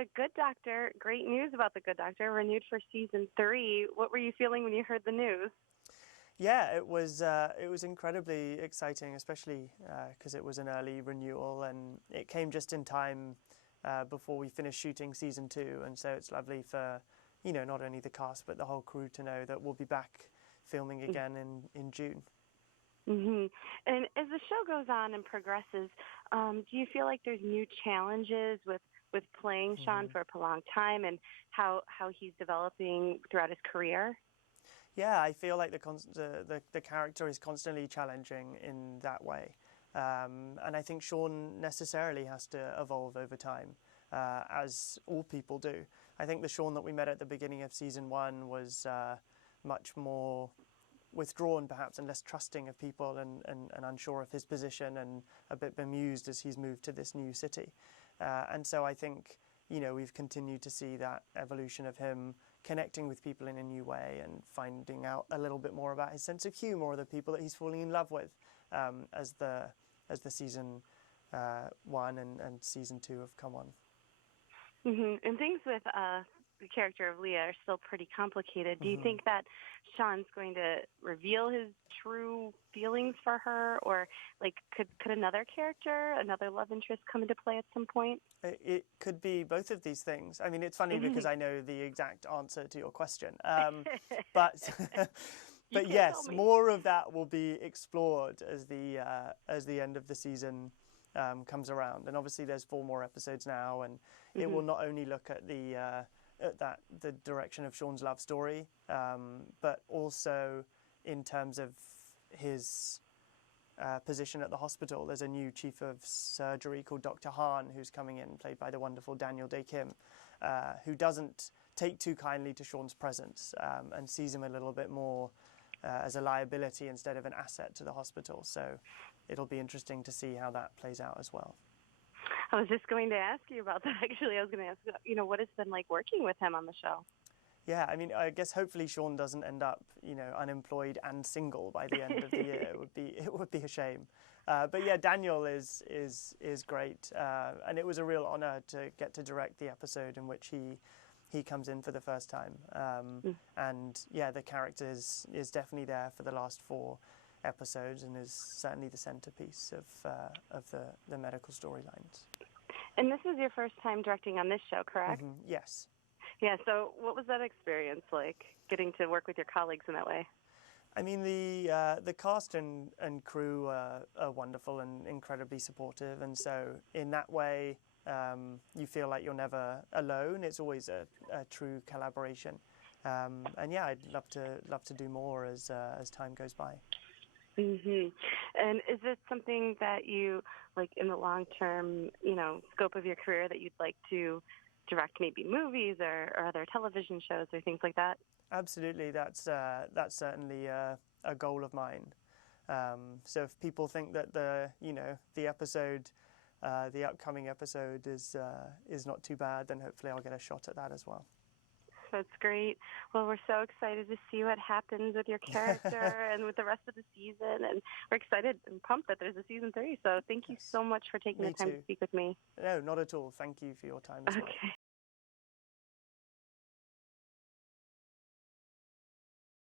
The Good Doctor, great news about The Good Doctor, renewed for season 3. What were you feeling when you heard the news? Yeah, it was incredibly exciting, especially because it was an early renewal and it came just in time before we finished shooting season 2, and so it's lovely for not only the cast but the whole crew to know that we'll be back filming again in June. Mm-hmm. And as the show goes on and progresses, do you feel like there's new challenges with playing Shaun for a prolonged time and how he's developing throughout his career? Yeah, I feel like the character is constantly challenging in that way. And I think Shaun necessarily has to evolve over time, as all people do. I think the Shaun that we met at the beginning of season 1 was much more withdrawn perhaps and less trusting of people and unsure of his position and a bit bemused as he's moved to this new city. And so I think, we've continued to see that evolution of him connecting with people in a new way and finding out a little bit more about his sense of humour or the people that he's falling in love with as the season 1 and season 2 have come on. Mm-hmm. And things with the character of Leah are still pretty complicated. Do you think that Shaun's going to reveal his true feelings for her, or could another character, another love interest, come into play at some point? It could be both of these things. I mean, it's funny because I know the exact answer to your question, but yes, more of that will be explored as the end of the season comes around. And obviously, there's 4 more episodes now, and it will not only look at the direction of Shaun's love story, but also in terms of his position at the hospital. There's a new chief of surgery called Dr. Han who's coming in, played by the wonderful Daniel Day-Kim, who doesn't take too kindly to Shaun's presence and sees him a little bit more as a liability instead of an asset to the hospital. So it'll be interesting to see how that plays out as well. I was just going to ask you about that, actually. I was going to ask, what it's been like working with him on the show. Yeah, I mean, I guess hopefully Shaun doesn't end up, unemployed and single by the end of the year. It would be a shame. But yeah, Daniel is great, and it was a real honour to get to direct the episode in which he comes in for the first time. And yeah, the character is definitely there for the last 4 episodes and is certainly the centerpiece of the medical storylines. And this is your first time directing on this show, correct? Yes. Yeah, so what was that experience like, getting to work with your colleagues in that way? I mean, the cast and crew are wonderful and incredibly supportive, and so in that way, you feel like you're never alone. It's always a true collaboration, and yeah, I'd love to do more as time goes by. Mm-hmm. And is this something that you, in the long-term, scope of your career, that you'd like to direct maybe movies or other television shows or things like that? Absolutely, that's certainly a goal of mine. So if people think that the episode, the upcoming episode is not too bad, then hopefully I'll get a shot at that as well. That's great. Well, we're so excited to see what happens with your character and with the rest of the season. And we're excited and pumped that there's a season 3. So thank you so much for taking the time to speak with me. No, not at all. Thank you for your time as well.